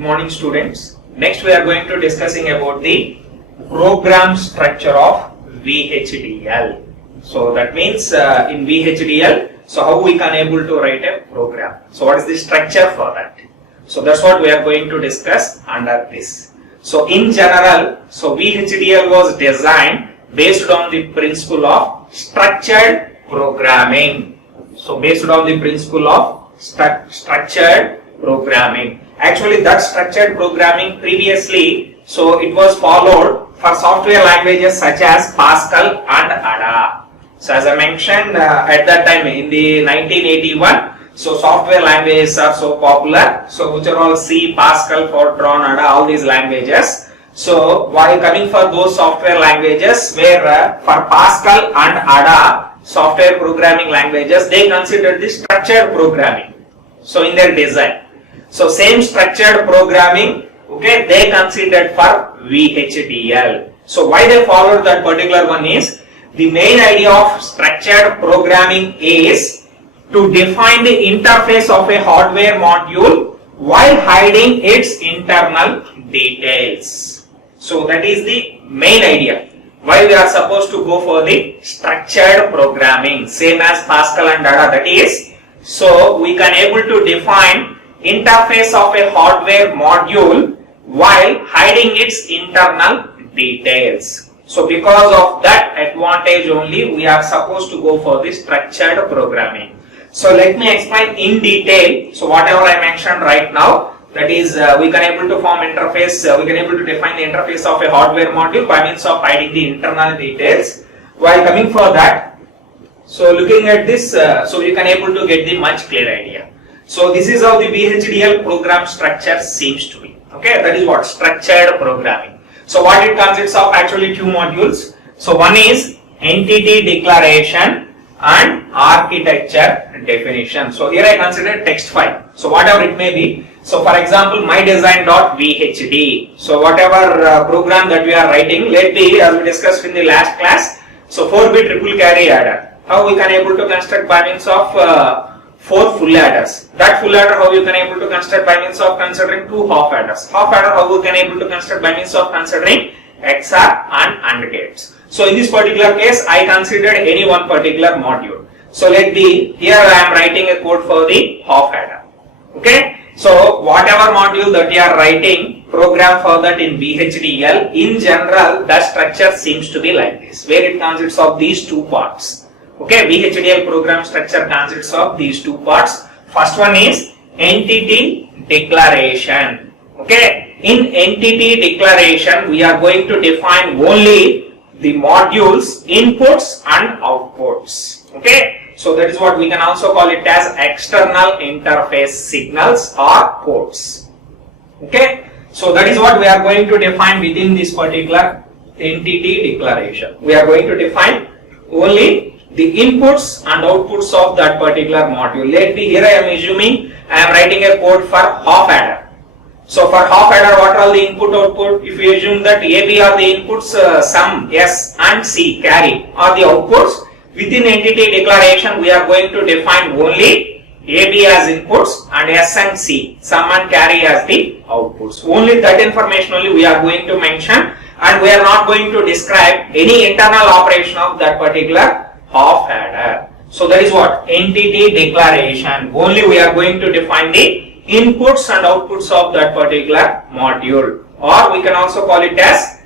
morning students. Next we are going to discussing about the program structure of VHDL. So that means in VHDL, so how we can able to write a program. So what is the structure for that? So that's what we are going to discuss under this. So in general, so VHDL was designed based on the principle of structured programming. So based on the principle of structured programming. Actually that structured programming previously, so it was followed for software languages such as Pascal and Ada. So as I mentioned at that time in the 1981, so software languages are so popular. So which are all C, Pascal, Fortran, Ada, all these languages. So while coming for those software languages where for Pascal and Ada software programming languages, they considered the structured programming. So in their design. So same structured programming, okay, they considered for VHDL. So why they followed that particular one is, the main idea of structured programming is to define the interface of a hardware module while hiding its internal details. So that is the main idea. Why we are supposed to go for the structured programming, same as Pascal and Ada, that is, so we can able to define interface of a hardware module while hiding its internal details. So because of that advantage only, we are supposed to go for the structured programming. So let me explain in detail. So whatever I mentioned right now, that is we can able to form interface, we can able to define the interface of a hardware module by means of hiding the internal details. While coming for that, so looking at this, so you can able to get the much clear idea. So this is how the VHDL program structure seems to be. Okay, that is what structured programming. So what it consists of, actually two modules. So one is entity declaration and architecture definition. So here I consider text file. So whatever it may be. So for example, mydesign.vhd. So whatever program that we are writing, let be as we discussed in the last class. So 4-bit triple carry adder. How we can able to construct by means of 4 full adders. That full adder how you can able to construct by means of considering 2 half adders. Half adder how we can able to construct by means of considering XOR and AND gates. So in this particular case, I considered any one particular module. So let be, here I am writing a code for the half adder. Okay. So whatever module that you are writing, program for that in VHDL, in general, the structure seems to be like this, where it consists of these 2 parts. Okay, VHDL program structure consists of these 2 parts. First one is entity declaration. Okay, in entity declaration, we are going to define only the module's inputs and outputs. Okay, so that is what we can also call it as external interface signals or ports. Okay, so that is what we are going to define within this particular entity declaration. We are going to define only the inputs and outputs of that particular module. Let me, here I am assuming I am writing a code for half adder. So for half adder, what are the input output? If you assume that AB are the inputs, sum, S and C carry are the outputs, within entity declaration we are going to define only AB as inputs and S and C, sum and carry as the outputs. Only that information only we are going to mention, and we are not going to describe any internal operation of that particular half adder. So that is what entity declaration. Only we are going to define the inputs and outputs of that particular module, or we can also call it as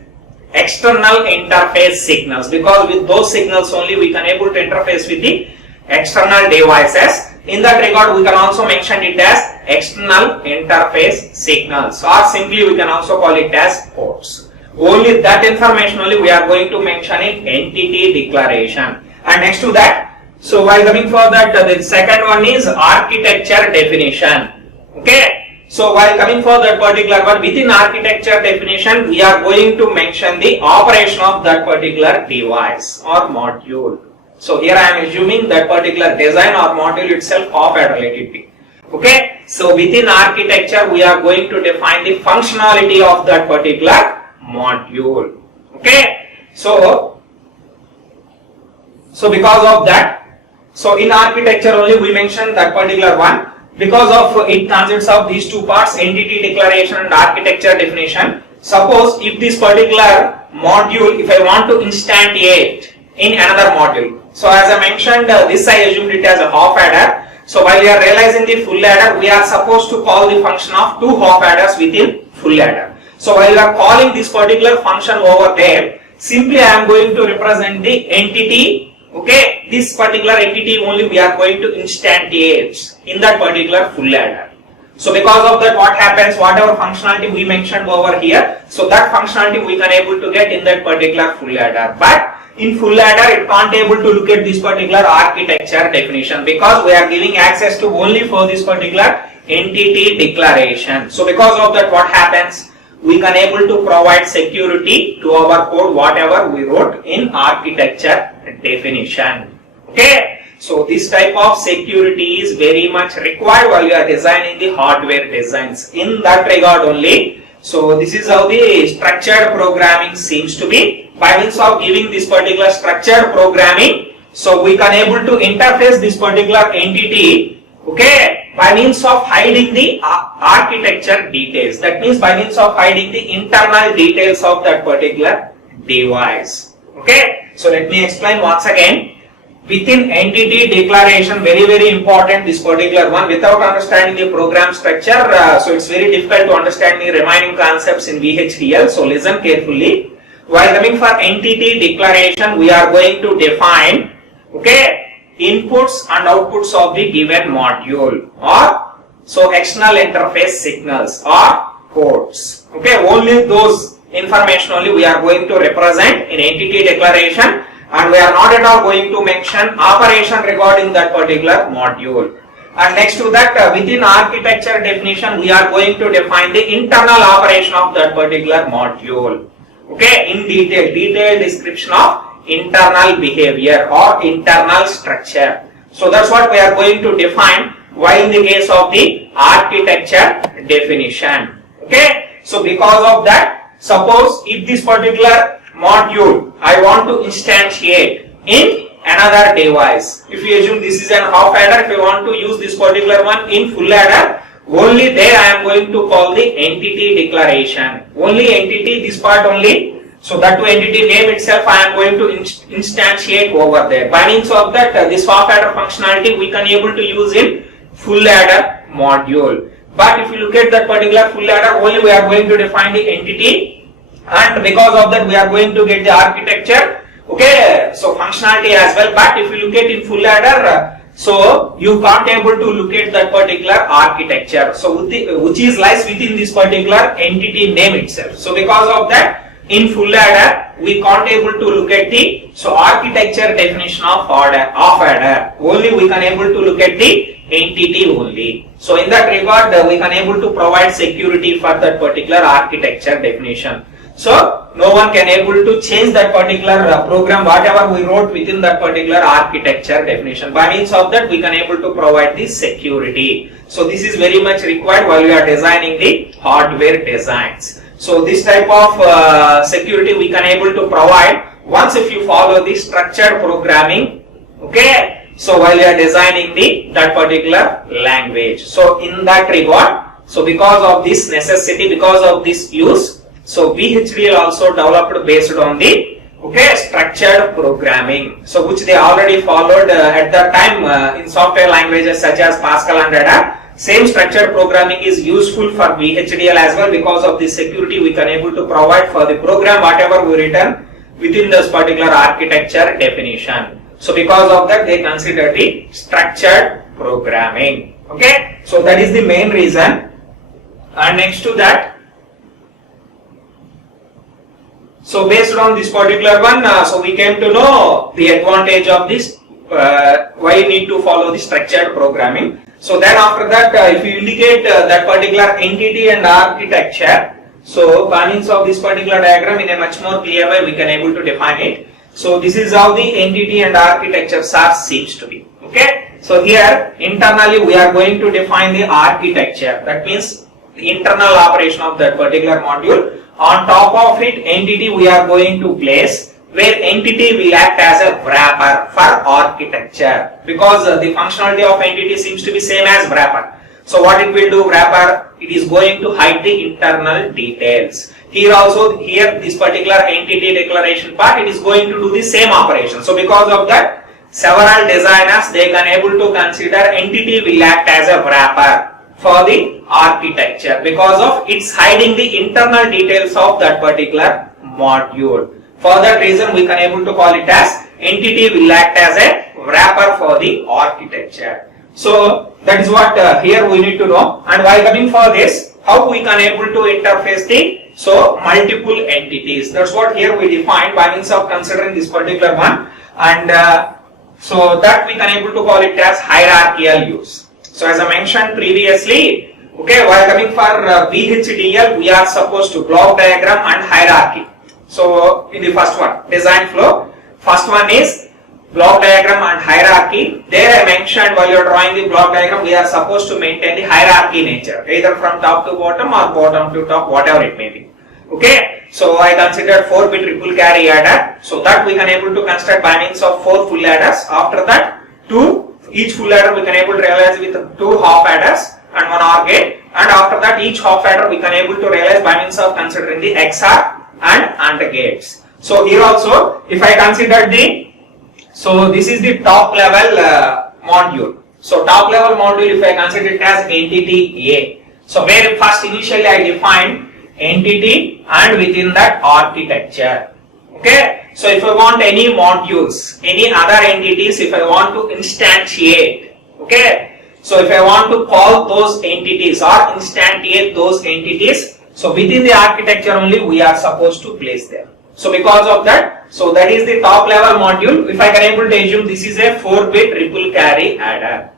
external interface signals, because with those signals only we can able to interface with the external devices. In that regard, we can also mention it as external interface signals, or simply we can also call it as ports. Only that information only we are going to mention in entity declaration. And next to that, so while coming for that, the second one is architecture definition. Okay, so while coming for that particular one, within architecture definition, we are going to mention the operation of that particular device or module. So here I am assuming that particular design or module itself half adder, let it be. Okay, so within architecture, we are going to define the functionality of that particular module. Okay, so because of that, so in architecture only we mentioned that particular one, because of it consists of these two parts, entity declaration and architecture definition. Suppose if this particular module, if I want to instantiate in another module. So as I mentioned, this I assumed it as a half adder. So while we are realizing the full adder, we are supposed to call the function of two half adders within full adder. So while we are calling this particular function over there, simply I am going to represent the entity. Okay, this particular entity only we are going to instantiate in that particular full adder. So because of that, what happens, whatever functionality we mentioned over here, so that functionality we can able to get in that particular full adder. But in full adder, it can't able to look at this particular architecture definition because we are giving access to only for this particular entity declaration. So because of that, what happens, we can able to provide security to our code whatever we wrote in architecture definition. Okay, so this type of security is very much required while you are designing the hardware designs. In that regard only, so this is how the structured programming seems to be. By means of giving this particular structured programming, so we can able to interface this particular entity, okay, by means of hiding the architecture details. That means by means of hiding the internal details of that particular device. Okay, so let me explain once again. Within entity declaration, very important, this particular one. Without understanding the program structure, so it's very difficult to understand the remaining concepts in VHDL. So listen carefully. While coming for entity declaration, we are going to define, okay, inputs and outputs of the given module, or so external interface signals or codes. Okay, only those information only we are going to represent in entity declaration, and we are not at all going to mention operation regarding that particular module. And next to that, within architecture definition, we are going to define the internal operation of that particular module. Okay, in detailed description of internal behavior or internal structure. So that's what we are going to define while in the case of the architecture definition. Okay, so because of that, suppose if this particular module I want to instantiate in another device, if you assume this is an half adder, if you want to use this particular one in full adder, only there I am going to call the entity declaration. Only entity, this part only. So that to entity name itself I am going to instantiate over there. By means of that, this half adder functionality we can able to use in full adder module. But if you look at that particular full adder, only we are going to define the entity, and because of that we are going to get the architecture. Okay, so functionality as well. But if you look at in full adder, so you can't able to look at that particular architecture, so which is lies within this particular entity name itself. So because of that, in full adder we can't able to look at the so architecture definition of adder. Only we can able to look at the entity only. So in that regard, we can able to provide security for that particular architecture definition. So no one can able to change that particular program whatever we wrote within that particular architecture definition. By means of that we can able to provide the security. So this is very much required while we are designing the hardware designs. So this type of security we can able to provide once if you follow the structured programming. Okay, so while you are designing that particular language. So in that regard, so because of this necessity, because of this use, so VHDL also developed based on the structured programming. So which they already followed at that time in software languages such as Pascal and Ada. Same structured programming is useful for VHDL as well. Because of this security we can able to provide for the program whatever we written within this particular architecture definition. So because of that they consider the structured programming. Okay, so that is the main reason. And next to that, so based on this particular one, so we came to know the advantage of this, why you need to follow the structured programming. So then after that, if you indicate that particular entity and architecture, so by means of this particular diagram in a much more clear way we can able to define it. So this is how the entity and architecture seems to be. Okay, so here internally we are going to define the architecture. That means the internal operation of that particular module. On top of it, entity we are going to place, where entity will act as a wrapper for architecture, because the functionality of entity seems to be same as wrapper. So what it will do, wrapper, it is going to hide the internal details. Here also, here this particular entity declaration part, it is going to do the same operation. So because of that, several designers, they can able to consider entity will act as a wrapper for the architecture because of it's hiding the internal details of that particular module. For that reason, we can able to call it as entity will act as a wrapper for the architecture. So that is what here we need to know. And while coming for this, how we can able to interface the multiple entities. That's what here we define by means of considering this particular one, and so that we can able to call it as hierarchical use. So as I mentioned previously, okay, while coming for VHDL, we are supposed to block diagram and hierarchy. So in the first one, design flow, first one is block diagram and hierarchy. There I mentioned while you are drawing the block diagram, we are supposed to maintain the hierarchy nature, either from top to bottom or bottom to top, whatever it may be. Okay, so I considered 4-bit ripple carry adder, so that we can able to construct by means of 4 full adders. After that, each full adder we can able to realize with 2 half adders and 1 OR gate, and after that each half adder we can able to realize by means of considering the XOR and AND gates. So here also, if I consider this is the top level module. So top level module, if I consider it as entity A. So where first initially I defined entity and within that architecture. Okay. So if I want any modules, any other entities, if I want to instantiate. Okay. So if I want to call those entities or instantiate those entities, so within the architecture only we are supposed to place them. So because of that, so that is the top level module. If I can able to assume this is a 4-bit ripple carry adder,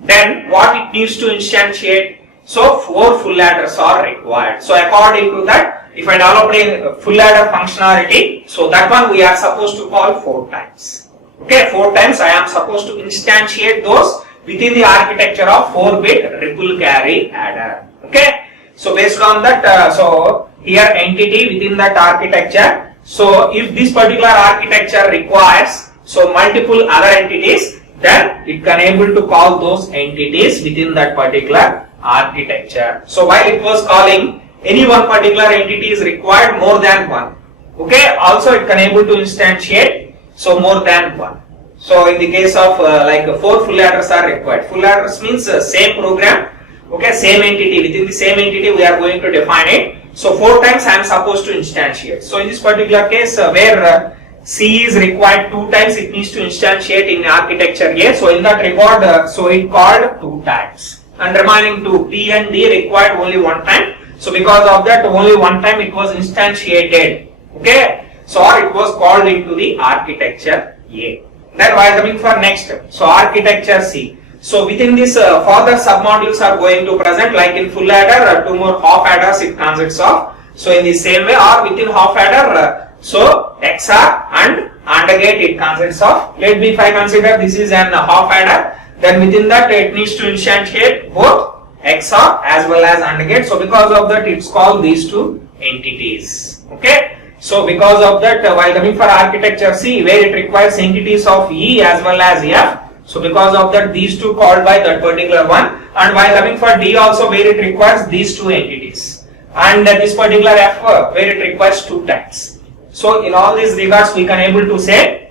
then what it needs to instantiate? So 4 full adders are required. So according to that, if I develop a full adder functionality, so that one we are supposed to call 4 times. Okay, 4 times I am supposed to instantiate those within the architecture of 4-bit ripple carry adder. Okay, so based on that, so here entity within that architecture. So if this particular architecture requires multiple other entities, then it can able to call those entities within that particular architecture. So while it was calling any one particular entity is required more than one. Okay, also it can able to instantiate more than one. So in the case of 4 full adders are required. Full adders means same program. Okay, same entity, within the same entity we are going to define it. So 4 times I am supposed to instantiate. So in this particular case where C is required 2 times, it needs to instantiate in architecture A. So in that regard, so it called 2 times. And remaining 2, P and D required only 1 time. So because of that, only 1 time it was instantiated. Okay, so or it was called into the architecture A. Then while coming for next, so architecture C. So within this further submodules are going to present, like in full adder, 2 more half adders it consists of. So in the same way, or within half adder, so XOR and AND gate it consists of. Let me if I consider this is an half adder, then within that it needs to instantiate both XOR as well as AND gate. So because of that, it's called these 2 entities. Okay. So because of that, while coming for architecture C, where it requires entities of E as well as F. So because of that, these 2 called by that particular one, and while coming for D also, where it requires these 2 entities, and this particular F where it requires 2 times. So in all these regards, we can able to say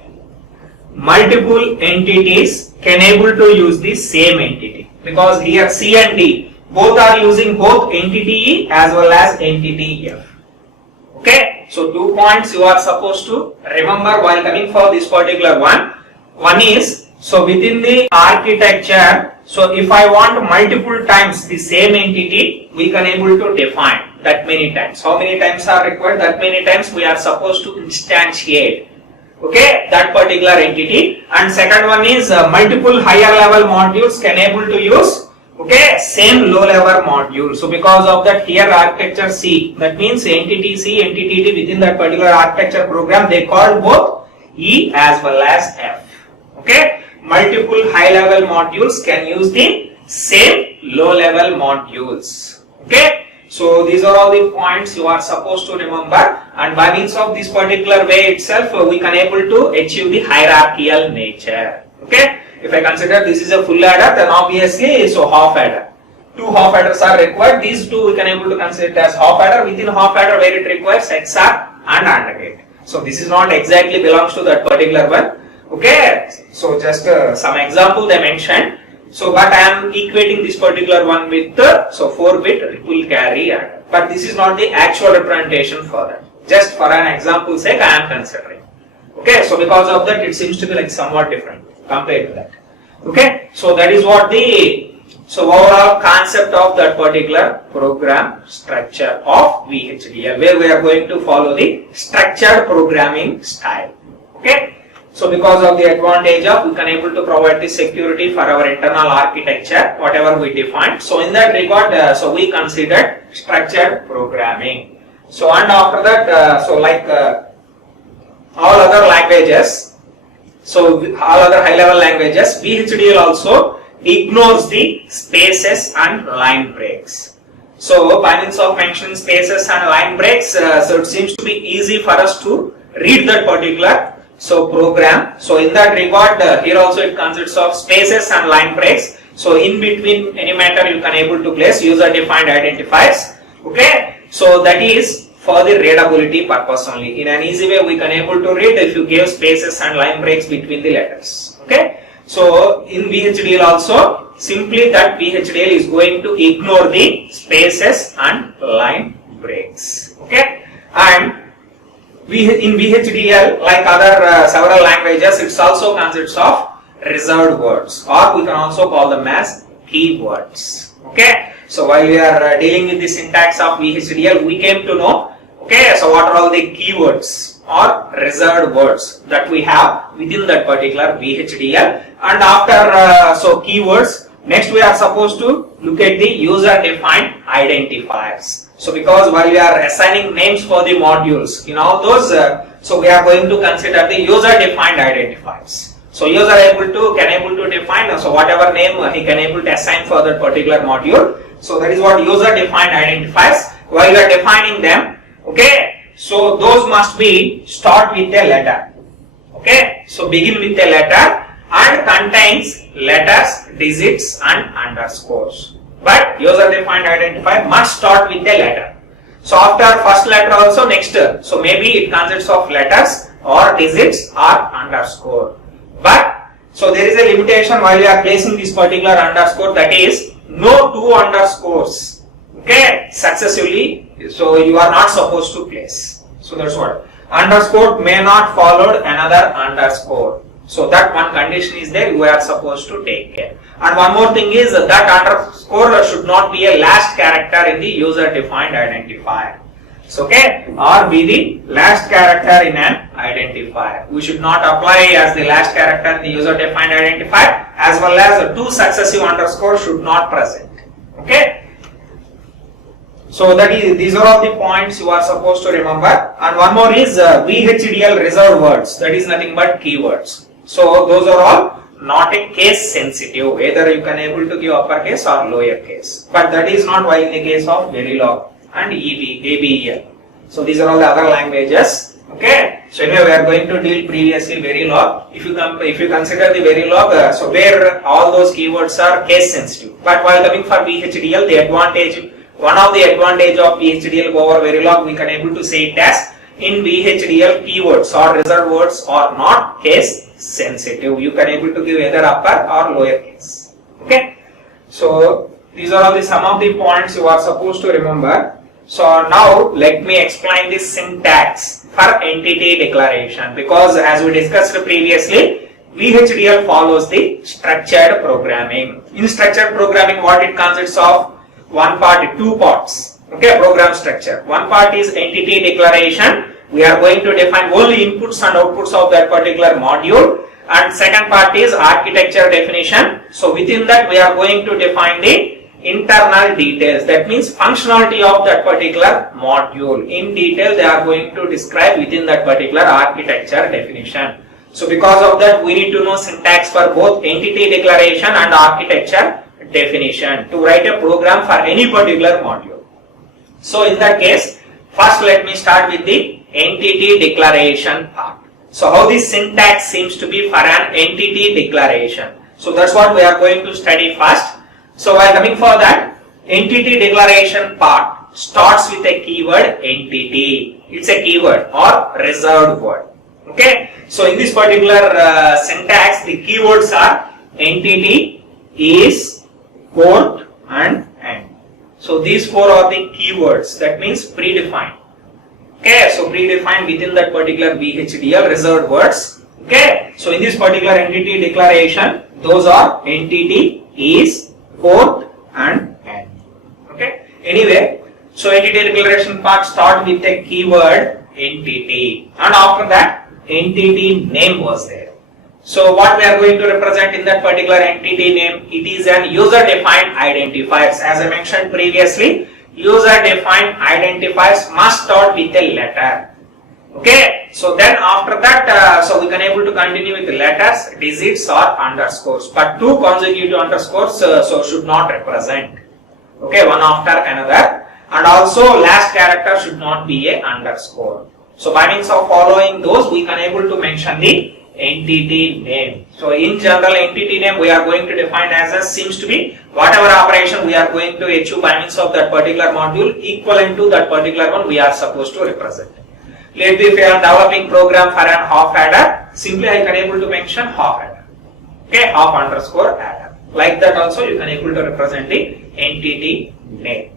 multiple entities can able to use the same entity, because here C and D both are using both entity E as well as entity F. Okay, so 2 points you are supposed to remember while coming for this particular one. One is, so within the architecture, so if I want multiple times the same entity, we can able to define that many times. How many times are required? That many times we are supposed to instantiate, okay, that particular entity. And second one is multiple higher level modules can able to use, okay, same low level module. So because of that, here architecture C, that means entity C, entity D within that particular architecture program, they call both E as well as F. Okay, multiple high level modules can use the same low level modules. Okay, so these are all the points you are supposed to remember, and by means of this particular way itself, we can able to achieve the hierarchical nature. Okay, if I consider this is a full adder, then obviously so half adder. two half adders are required. These two we can able to consider it as half adder. Within half adder where it requires XOR and AND gate. So this is not exactly belongs to that particular one. Okay. So just some example they mentioned. So but I am equating this particular one with 4-bit ripple carry adder. But this is not the actual representation for that. Just for an example sake I am considering. Okay. So because of that it seems to be like somewhat different compared to that. Okay. So that is what the overall concept of that particular program structure of VHDL, where we are going to follow the structured programming style. Okay. So because of the advantage of we can able to provide the security for our internal architecture, whatever we defined. So in that regard, so we considered structured programming. So and after that, all other languages, so all other high level languages, VHDL also ignores the spaces and line breaks. So by means of mentioning spaces and line breaks, so it seems to be easy for us to read that particular program. So in that regard, here also it consists of spaces and line breaks. So in between any matter you can able to place user defined identifiers. Okay. So that is for the readability purpose only. In an easy way we can able to read if you give spaces and line breaks between the letters. Okay. So in VHDL also simply that VHDL is going to ignore the spaces and line breaks. Okay. And in VHDL, like other several languages, it also consists of reserved words, or we can also call them as keywords. Okay. So while we are dealing with the syntax of VHDL, we came to know, okay, so what are all the keywords or reserved words that we have within that particular VHDL. And after keywords, next we are supposed to look at the user defined identifiers. So because while we are assigning names for the modules in all those, so we are going to consider the user defined identifiers. So user can able to define, so whatever name he can able to assign for that particular module. So that is what user defined identifiers. While we are defining them, okay, so those must be start with a letter. Okay, so begin with a letter and contains letters, digits and underscores. But user defined identifier must start with a letter. So after first letter also next, so maybe it consists of letters or digits or underscore. But so there is a limitation while you are placing this particular underscore, that is no two underscores, okay, successively. So you are not supposed to place. So that's what underscore may not follow another underscore. So that one condition is there, you are supposed to take care. And one more thing is that underscore should not be a last character in the user defined identifier. So okay, or be the last character in an identifier. We should not apply as the last character in the user defined identifier, as well as two successive underscores should not present. Okay. So that is, these are all the points you are supposed to remember. And one more is VHDL reserved words, that is nothing but keywords. So those are all not a case sensitive, either you can able to give uppercase or lowercase. But that is not while in the case of Verilog and ABEL. So these are all the other languages. Okay. So anyway, we are going to deal previously Verilog. If you consider the Verilog, so where all those keywords are case sensitive. But while coming for VHDL, the advantage, one of the advantage of VHDL over Verilog, we can able to say it as in VHDL keywords or reserved words are not case sensitive. You can able to give either upper or lower case. Okay. So these are all the some of the points you are supposed to remember. So now let me explain the syntax for entity declaration, because as we discussed previously, VHDL follows the structured programming. In structured programming, what it consists of? One part, two parts. Okay, program structure. One part is entity declaration. We are going to define only inputs and outputs of that particular module. And second part is architecture definition. So within that we are going to define the internal details. That means functionality of that particular module. In detail they are going to describe within that particular architecture definition. So because of that we need to know syntax for both entity declaration and architecture definition to write a program for any particular module. So in that case, first let me start with the entity declaration part. So how this syntax seems to be for an entity declaration. So that's what we are going to study first. So while coming for that, entity declaration part starts with a keyword entity. It's a keyword or reserved word. Okay. So in this particular syntax, the keywords are entity, is, port, and end. So these four are the keywords. That means predefined. Okay. So predefined within that particular VHDL reserved words. Okay. So in this particular entity declaration, those are entity, is, port, and end. Okay. Anyway, so entity declaration part start with a keyword entity, and after that entity name was there. So what we are going to represent in that particular entity name, it is an user defined identifiers. As I mentioned previously, user defined identifiers must start with a letter. Okay, so then after that, so we can able to continue with the letters, digits, or underscores. But two consecutive underscores so should not represent. Okay, one after another, and also last character should not be a underscore. So by means of following those, we can able to mention the entity name. So in general, entity name we are going to define as a seems to be whatever operation we are going to achieve by means of that particular module equivalent to that particular one we are supposed to represent. Let me if I am developing program for an half adder, simply I can able to mention half adder. Okay, half underscore adder. Like that also you can able to represent the entity name.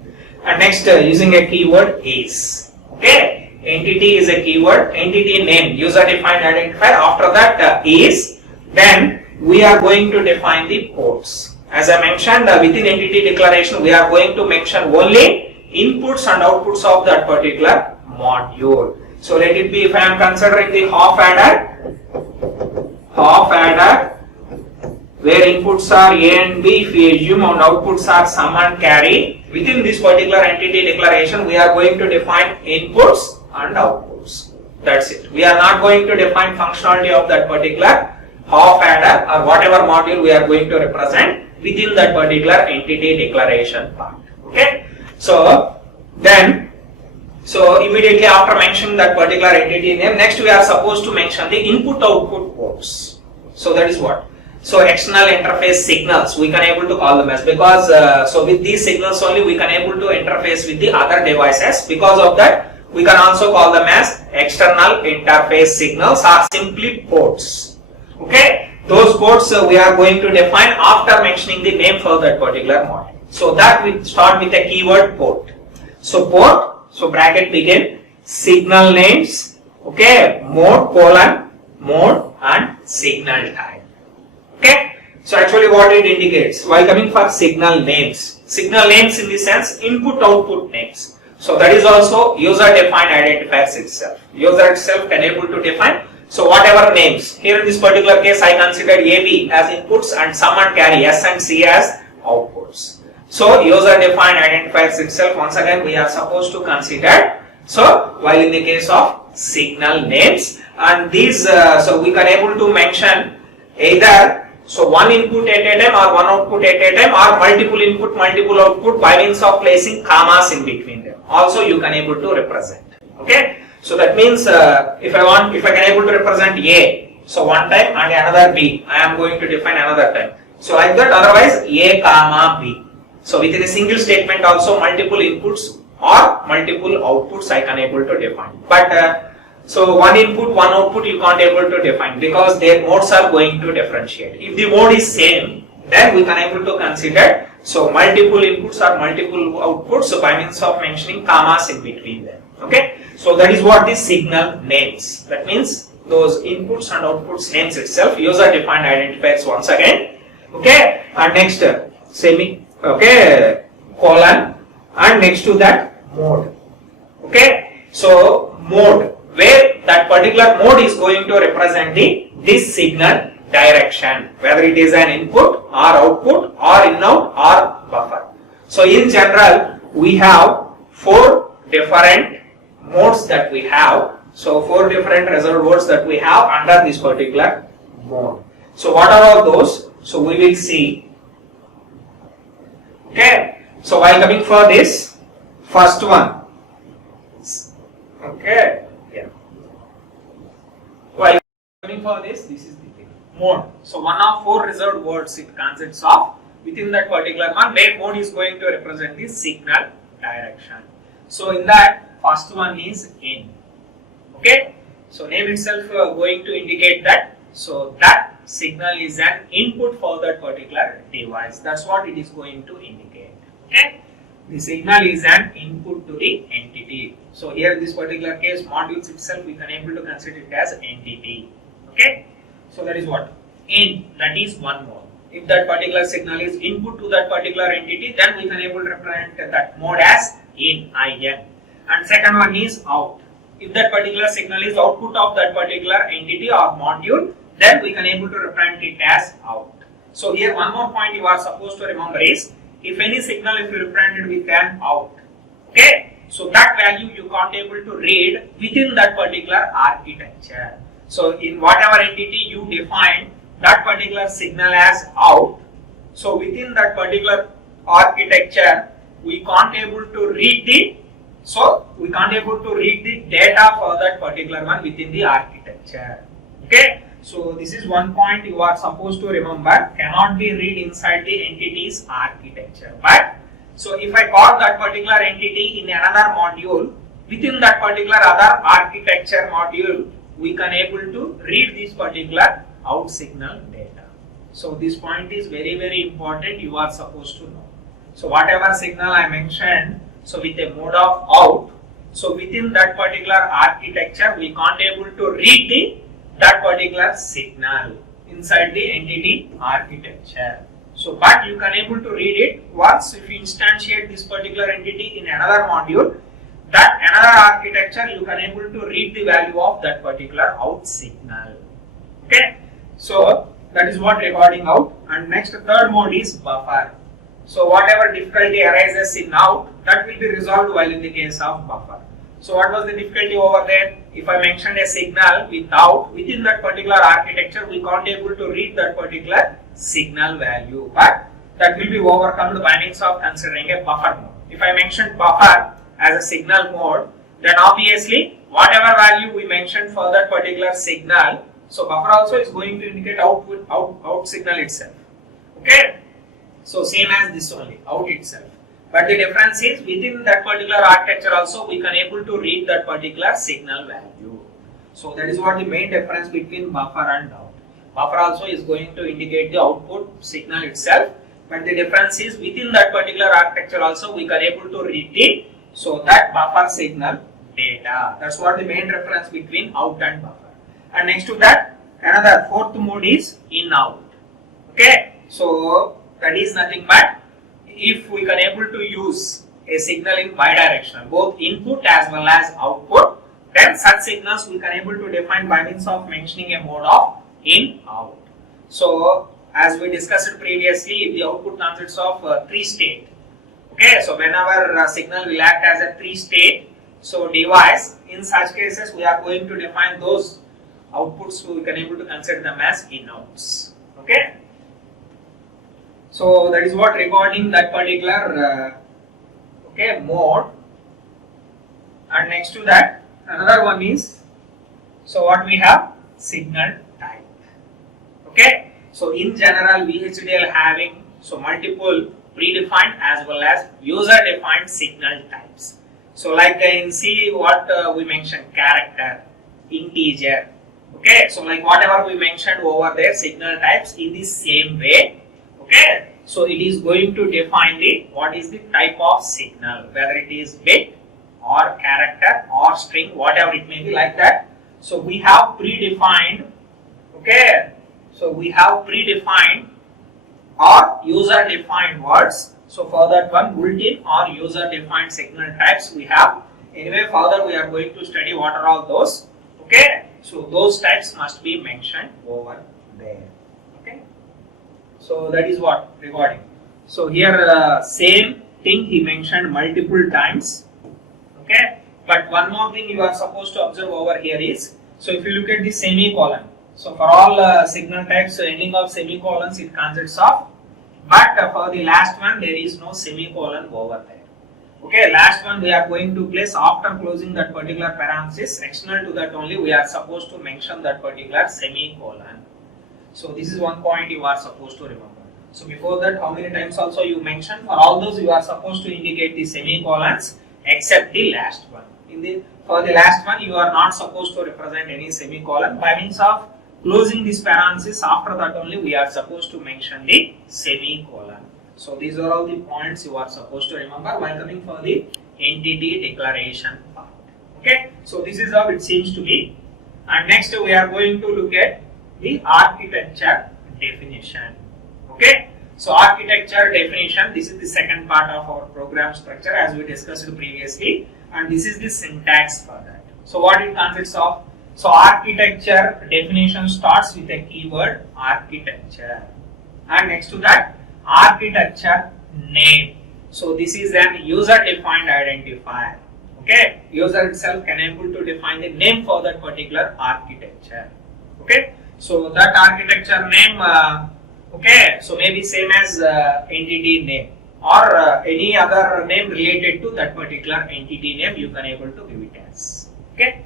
And next using a keyword is. Okay, entity is a keyword, entity name, user defined identifier. After that is, then we are going to define the ports. As I mentioned within entity declaration, we are going to mention only inputs and outputs of that particular module. So let it be, if I am considering the half adder, where inputs are A and B, if we assume, and outputs are sum and carry, within this particular entity declaration, we are going to define inputs and outputs. That's it. We are not going to define functionality of that particular half adder or whatever module we are going to represent within that particular entity declaration part. Okay. So then, so immediately after mentioning that particular entity name, next we are supposed to mention the input output ports. So that is what? So external interface signals we can able to call them as, because so with these signals only we can able to interface with the other devices. Because of that, we can also call them as external interface signals or simply ports. Okay, those ports we are going to define after mentioning the name for that particular module. So that we start with a keyword port. So port. So bracket begin, signal names, okay, mode, colon, mode, and signal type. Okay, so actually what it indicates, while coming for signal names in the sense input output names. So that is also user defined identifiers itself. User itself can able to define. So whatever names, here in this particular case I considered AB as inputs and sum and carry, S and C as outputs. So user defined identifiers itself, once again we are supposed to consider. So while in the case of signal names, and these so we can able to mention either so one input at a time or one output at a time, or multiple input multiple output by means of placing commas in between them. Also you can able to represent. Okay, so that means if I can able to represent A, so one time, and another B, I am going to define another time. So like that, otherwise A comma B. So within a single statement also multiple inputs or multiple outputs I can able to define. But so one input, one output you can't able to define because their modes are going to differentiate. If the mode is same, then we can able to consider so multiple inputs or multiple outputs, so by means of mentioning commas in between them. Okay, so that is what the signal names. That means those inputs and outputs names itself, user defined identifiers once again. Okay, and next semi. Okay, colon, and next to that mode. Okay, so mode, where that particular mode is going to represent this signal direction, whether it is an input or output or in-out or buffer. So in general we have 4 different modes that we have. So 4 different reserved words that we have under this particular mode. So what are all those? So we will see. Okay, so while coming for this first one, okay, yeah. While coming for this is the mode. So one of 4 reserved words, it consists of within that particular one where mode is going to represent the signal direction. So in that first one is in. Okay, so name itself going to indicate that. So that signal is an input for that particular device. That's what it is going to indicate. Okay, the signal is an input to the entity. So here in this particular case, modules itself we can able to consider it as entity. Okay, so that is what in, that is one mode. If that particular signal is input to that particular entity, then we can able to represent that mode as in. And second one is out. If that particular signal is output of that particular entity or module, then we can able to represent it as out. So here one more point you are supposed to remember is, if any signal if you represent it with an out, okay, so that value you can't able to read within that particular architecture. So in whatever entity you define that particular signal as out, so within that particular architecture we can't able to read the data for that particular one within the architecture. Okay, so this is one point you are supposed to remember, cannot be read inside the entity's architecture. But so if I call that particular entity in another module, within that particular other architecture module, we can able to read this particular out signal data. So this point is very, very important, you are supposed to know. So whatever signal I mentioned, so with a mode of out, so within that particular architecture we can't able to read that particular signal inside the entity architecture. So but you can able to read it once if you instantiate this particular entity in another module, that another architecture you can able to read the value of that particular out signal. Okay, so that is what regarding out. And next third mode is buffer. So whatever difficulty arises in out, that will be resolved while in the case of buffer. So what was the difficulty over there? If I mentioned a signal without, within that particular architecture we can't able to read that particular signal value, but that will be overcome by means of considering a buffer mode. If I mentioned buffer as a signal mode, then obviously whatever value we mentioned for that particular signal, so buffer also is going to indicate out signal itself. Okay, so same as this only, out itself. But the difference is within that particular architecture also we can able to read that particular signal value. So that is what the main difference between buffer and out. Buffer also is going to indicate the output signal itself, but the difference is within that particular architecture also we can able to read the so that buffer signal data. That's what the main difference between out and buffer. And next to that, another fourth mode is in out. Okay, so that is nothing but if we can able to use a signal in bidirectional, both input as well as output, then such signals we can able to define by means of mentioning a mode of in out. So as we discussed previously, the output consists of three state. Okay, so whenever a signal will act as a three state, so device, in such cases we are going to define those outputs, so we can able to consider them as in outs. Okay. So that is what regarding that particular mode. And next to that, another one is, so what we have, signal type. Okay, so in general VHDL having so multiple predefined as well as user defined signal types. So like in C, what we mentioned, character, integer. Okay, so like whatever we mentioned over there, signal types in the same way. Okay, so it is going to define the what is the type of signal, whether it is bit or character or string, whatever it may be, like that. So we have predefined, okay, so we have predefined or user defined words. So for that one, built-in or user defined signal types we have. Anyway, further we are going to study what are all those. Okay, so those types must be mentioned over there. Okay, so that is what regarding. So here same thing he mentioned multiple times. Okay, but one more thing you are supposed to observe over here is, so if you look at the semicolon, so for all signal types ending of semicolons it consists of, but for the last one there is no semicolon over there. Okay, last one we are going to place after closing that particular parenthesis, external to that only we are supposed to mention that particular semicolon. So this is one point you are supposed to remember. So before that, how many times also you mentioned? For all those, you are supposed to indicate the semicolons except the last one. For the last one, you are not supposed to represent any semicolon. By means of closing this parenthesis, after that only we are supposed to mention the semicolon. So these are all the points you are supposed to remember while coming for the entity declaration part. Okay, so this is how it seems to be. And next we are going to look at the architecture definition. Okay, so architecture definition, this is the second part of our program structure as we discussed previously, and this is the syntax for that. So what it consists of? So architecture definition starts with a keyword architecture, and next to that architecture name. So this is an user defined identifier. Okay, user itself can able to define the name for that particular architecture. Okay, so that architecture name, okay, so maybe same as entity name or any other name related to that particular entity name, you can able to give it as. Okay,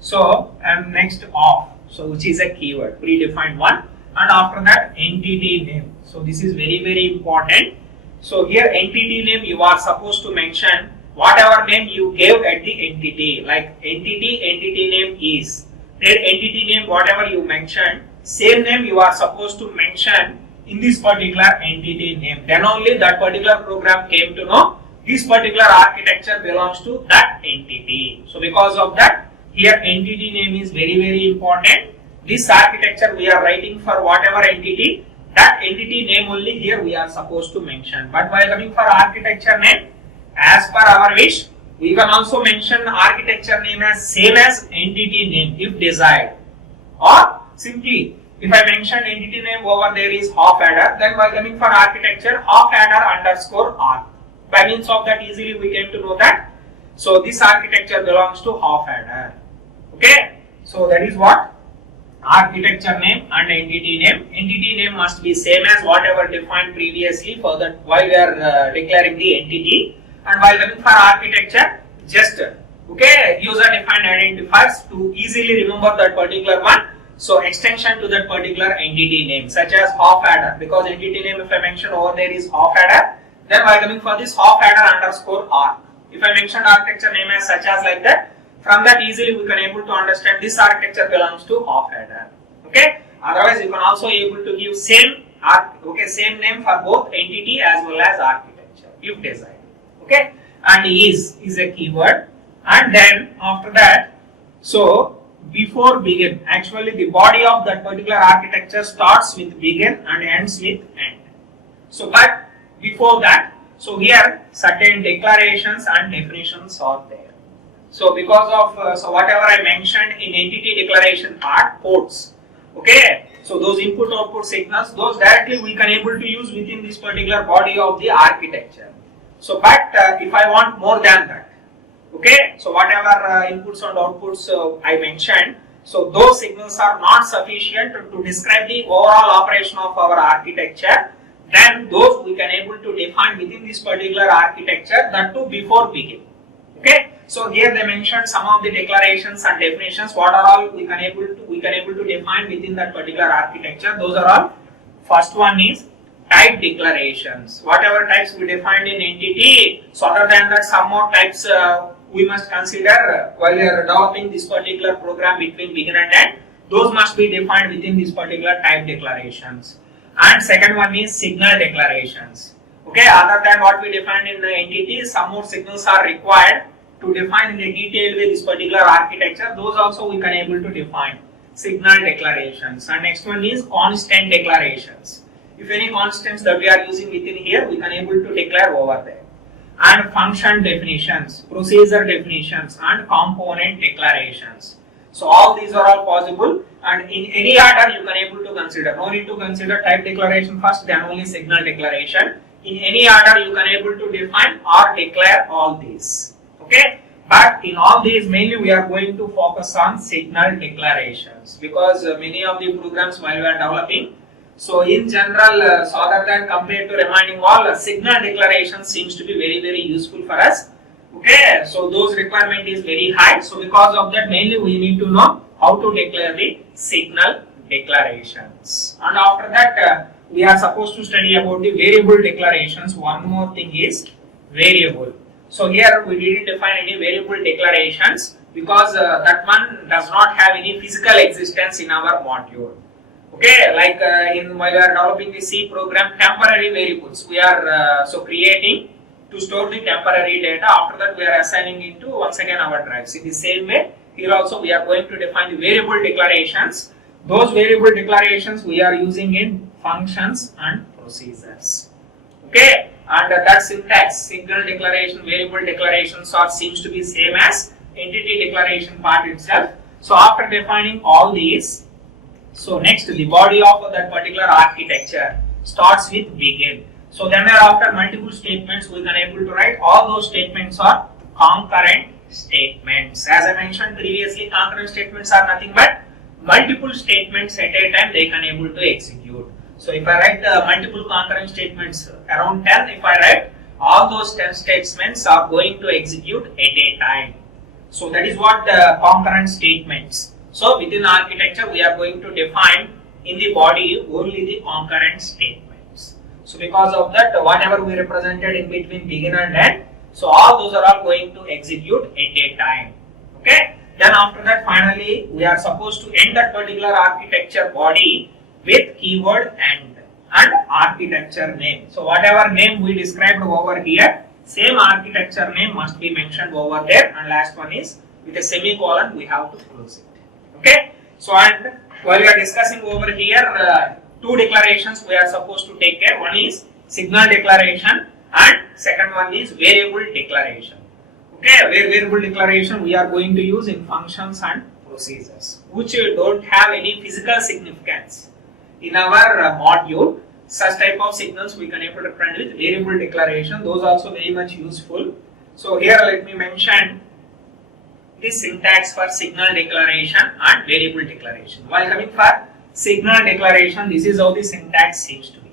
so and next of, so which is a keyword, predefined one, and after that entity name. So this is very important. So here entity name, you are supposed to mention whatever name you gave at the entity, like entity name is, their entity name whatever you mentioned, same name you are supposed to mention in this particular entity name. Then only that particular program came to know this particular architecture belongs to that entity. So because of that, here entity name is very important. This architecture we are writing for whatever entity, that entity name only here we are supposed to mention. But while coming for architecture name, as per our wish, we can also mention architecture name as same as entity name if desired, or simply if I mention entity name over there is half adder, then while coming for architecture, half adder underscore arc. By means of that easily we came to know that, so this architecture belongs to half adder. Okay, so that is what architecture name and entity name. Entity name must be same as whatever defined previously for that while we are declaring the entity, and while coming for architecture, just okay, user defined identifiers to easily remember that particular one. So extension to that particular entity name such as half adder, because entity name if I mention over there is half adder, then while coming for this half adder underscore arc, if I mentioned architecture name as such as like that, from that easily we can able to understand this architecture belongs to half adder. Okay, otherwise you can also able to give same same name for both entity as well as architecture if desired. Okay, and is a keyword, and then after that, so before begin, actually the body of that particular architecture starts with begin and ends with end. So but before that, so here certain declarations and definitions are there. So because of so whatever I mentioned in entity declaration part, ports, okay, so those input output signals, those directly we can able to use within this particular body of the architecture. So but if I want more than that, okay, so whatever inputs and outputs I mentioned, so those signals are not sufficient to describe the overall operation of our architecture, then those we can able to define within this particular architecture, that too before begin. Okay, so here they mentioned some of the declarations and definitions, what are all we can able to define within that particular architecture. Those are all, first one is type declarations, whatever types we defined in entity, so other than that some more types we must consider while we are developing this particular program between begin and end, those must be defined within this particular type declarations. And second one is signal declarations. Okay, other than what we defined in the entity, some more signals are required to define in a detailed way this particular architecture, those also we can able to define signal declarations. And next one is constant declarations. If any constants that we are using within here, we can able to declare over there. And function definitions, procedure definitions, and component declarations. So all these are all possible, and in any order you can able to consider. No need to consider type declaration first, then only signal declaration. In any order you can able to define or declare all these. Okay, but in all these mainly we are going to focus on signal declarations, because many of the programs while we are developing, so in general, so other than compared to reminding all, signal declaration seems to be very useful for us. Okay, so those requirement is very high. So because of that, mainly we need to know how to declare the signal declarations. And after that, we are supposed to study about the variable declarations. One more thing is variable. So here we didn't define any variable declarations because that one does not have any physical existence in our module. Okay, like while we are developing the C program, temporary variables we are creating to store the temporary data. After that, we are assigning it to once again our drives. In the same way, here also we are going to define the variable declarations. Those variable declarations we are using in functions and procedures. Okay, and that syntax, signal declaration, variable declarations are seems to be same as entity declaration part itself. So after defining all these, so next the body of that particular architecture starts with begin. So then thereafter multiple statements we can able to write. All those statements are concurrent statements. As I mentioned previously, concurrent statements are nothing but multiple statements at a time they can able to execute. So if I write multiple concurrent statements around 10, if I write, all those 10 statements are going to execute at a time. So that is what concurrent statements. So within architecture we are going to define in the body only the concurrent statements. So because of that, whatever we represented in between begin and end, so all those are all going to execute at a time. Okay. Then after that, finally we are supposed to end that particular architecture body with keyword end and architecture name. So whatever name we described over here, same architecture name must be mentioned over there, and last one is with a semicolon we have to close it. Okay. So and while we are discussing over here, two declarations we are supposed to take care. One is signal declaration and second one is variable declaration. Okay, variable declaration we are going to use in functions and procedures, which don't have any physical significance. In our module, such type of signals we can able to represent with variable declaration. Those also very much useful. So here let me mention the syntax for signal declaration and variable declaration. While coming for signal declaration, this is how the syntax seems to be.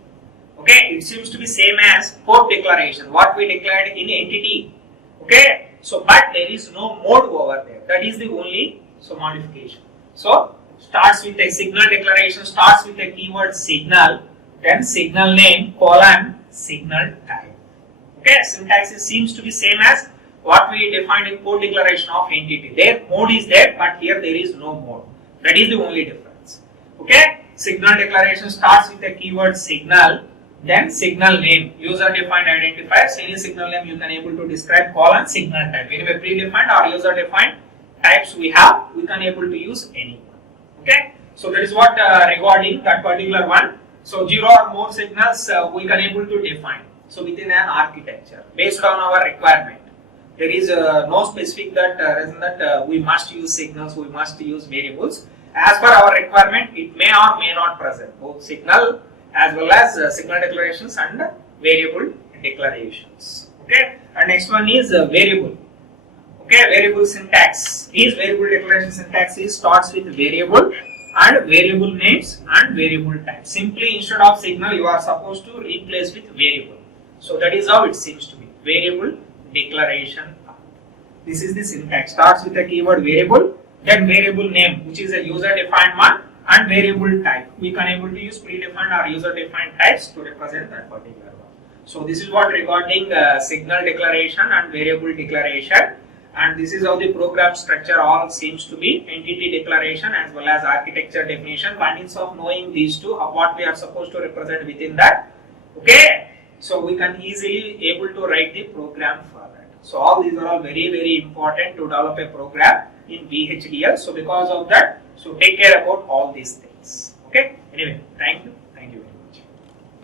Okay, it seems to be same as port declaration, what we declared in entity. Okay. So, but there is no mode over there. That is the only modification. So, starts with a signal declaration, starts with a keyword signal, then signal name colon signal type. Okay, syntax seems to be same as what we defined in port declaration of entity. There mode is there, but here there is no mode. That is the only difference. Okay, signal declaration starts with a keyword signal. Then signal name, user defined identifiers, any signal name you can able to describe colon signal type. Anyway, predefined or user defined types we have, we can able to use any one. Okay, so that is what regarding that particular one. So 0 or more signals we can able to define. So within an architecture based on our requirement, there is no specific reason that we must use signals, we must use variables. As per our requirement, it may or may not present both signal as well as signal declarations and variable declarations. Okay, and next one is variable. Okay, variable syntax. Is variable declaration syntax is starts with variable and variable names and variable type. Simply instead of signal you are supposed to replace with variable. So that is how it seems to be. Variable declaration. This is the syntax. Starts with a keyword variable, then variable name, which is a user defined one, and variable type. We can able to use predefined or user defined types to represent that particular one. So this is what regarding signal declaration and variable declaration, and this is how the program structure all seems to be. Entity declaration as well as architecture definition. By means of knowing these two, what we are supposed to represent within that. Okay, so we can easily able to write the program for that. So all these are all very important to develop a program in VHDL. So because of that, so take care about all these things. Okay. Anyway, thank you.